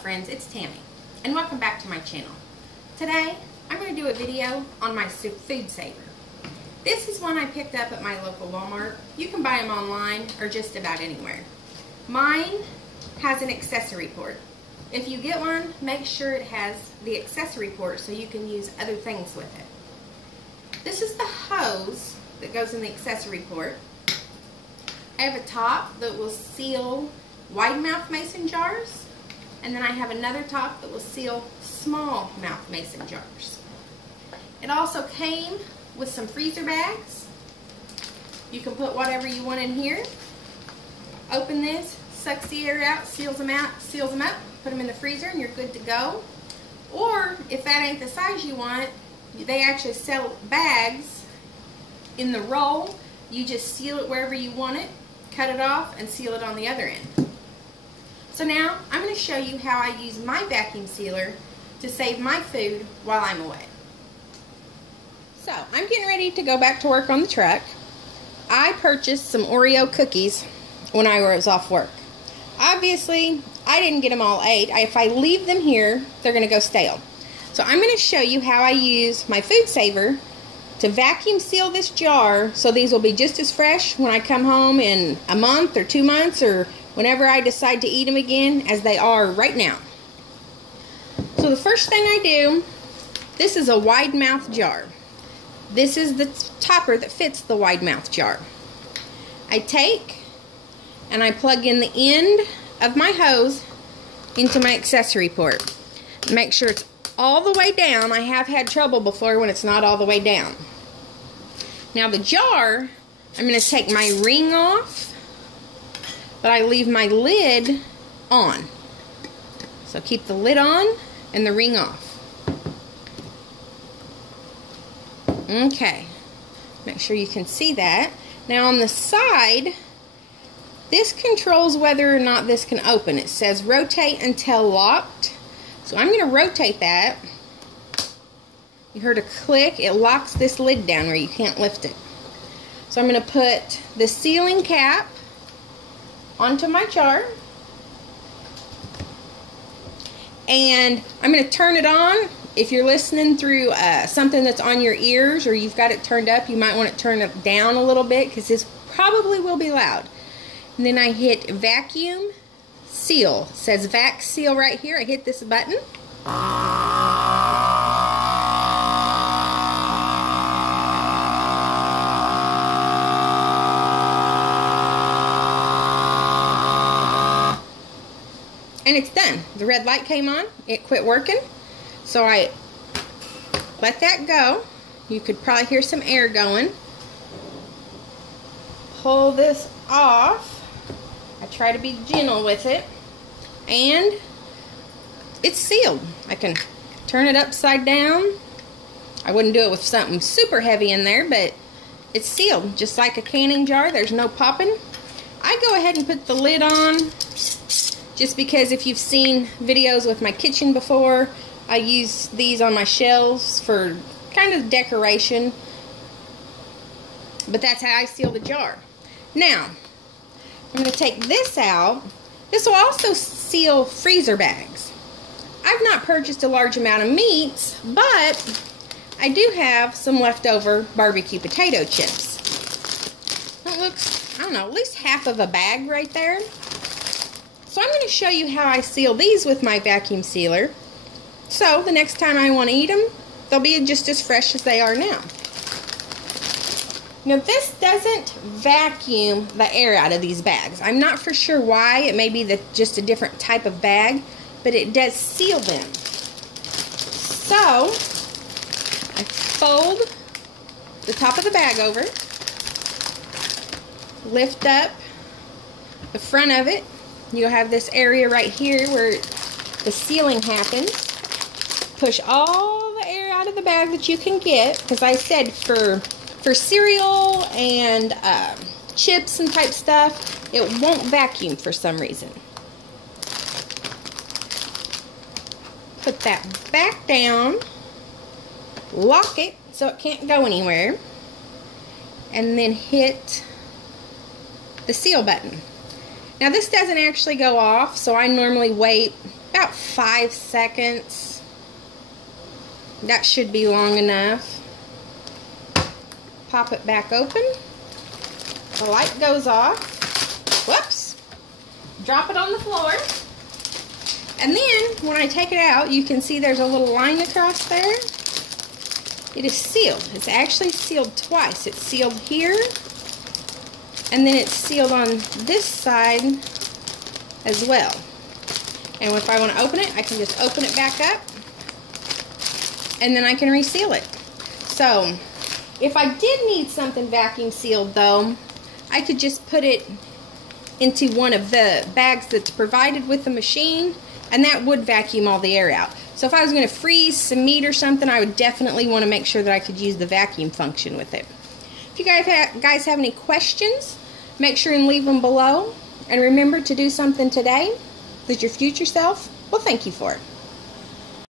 friends, it's Tammy, and welcome back to my channel. Today, I'm going to do a video on my food saver. This is one I picked up at my local Walmart. You can buy them online or just about anywhere. Mine has an accessory port. If you get one, make sure it has the accessory port so you can use other things with it. This is the hose that goes in the accessory port. I have a top that will seal wide mouth mason jars, and then I have another top that will seal small mouth mason jars. It also came with some freezer bags. You can put whatever you want in here. Open this, sucks the air out, seals them up, put them in the freezer, and you're good to go. Or if that ain't the size you want, they actually sell bags in the roll. You just seal it wherever you want it, cut it off, and seal it on the other end. So now I'm going to show you how I use my vacuum sealer to save my food while I'm away. So I'm getting ready to go back to work on the truck. I purchased some Oreo cookies when I was off work. Obviously, I didn't get them all ate. If I leave them here, they're going to go stale. So I'm going to show you how I use my food saver to vacuum seal this jar so these will be just as fresh when I come home in a month or 2 months or whenever I decide to eat them again as they are right now. So the first thing I do, this is a wide mouth jar. This is the topper that fits the wide mouth jar. I take and I plug in the end of my hose into my accessory port. Make sure it's all the way down. I have had trouble before when it's not all the way down. Now the jar, I'm going to take my ring off, but I leave my lid on. So keep the lid on and the ring off. Okay, make sure you can see that. Now on the side, this controls whether or not this can open. It says rotate until locked. So I'm going to rotate that. You heard a click. It locks this lid down where you can't lift it. So I'm going to put the sealing cap onto my jar. And I'm going to turn it on. If you're listening through something that's on your ears or you've got it turned up, you might want to turn it down a little bit because this probably will be loud. And then I hit vacuum seal. It says vac seal right here. I hit this button. And it's done. The red light came on. It quit working. So I let that go. You could probably hear some air going. Pull this off. I try to be gentle with it. And it's sealed. I can turn it upside down. I wouldn't do it with something super heavy in there, but it's sealed. Just like a canning jar. There's no popping. I go ahead and put the lid on. Just because if you've seen videos with my kitchen before, I use these on my shelves for kind of decoration. But that's how I seal the jar. Now, I'm going to take this out. This will also seal freezer bags. I've not purchased a large amount of meats, but I do have some leftover barbecue potato chips. That looks, I don't know, at least half of a bag right there. So I'm going to show you how I seal these with my vacuum sealer. So the next time I want to eat them, they'll be just as fresh as they are now. Now this doesn't vacuum the air out of these bags. I'm not for sure why. It may be just a different type of bag, but it does seal them. So I fold the top of the bag over, lift up the front of it. You'll have this area right here where the sealing happens. Push all the air out of the bag that you can get, because I said for cereal and chips and type stuff, it won't vacuum for some reason. Put that back down, lock it so it can't go anywhere, and then hit the seal button. Now this doesn't actually go off, so I normally wait about 5 seconds. That should be long enough. Pop it back open. The light goes off. Whoops. Drop it on the floor. And then, when I take it out, you can see there's a little line across there. It is sealed. It's actually sealed twice. It's sealed here, and then it's sealed on this side as well. And if I want to open it, I can just open it back up, and then I can reseal it. So, if I did need something vacuum sealed though, I could just put it into one of the bags that's provided with the machine, and that would vacuum all the air out. So if I was going to freeze some meat or something, I would definitely want to make sure that I could use the vacuum function with it. If you guys have any questions, make sure and leave them below. And remember to do something today that your future self will thank you for it.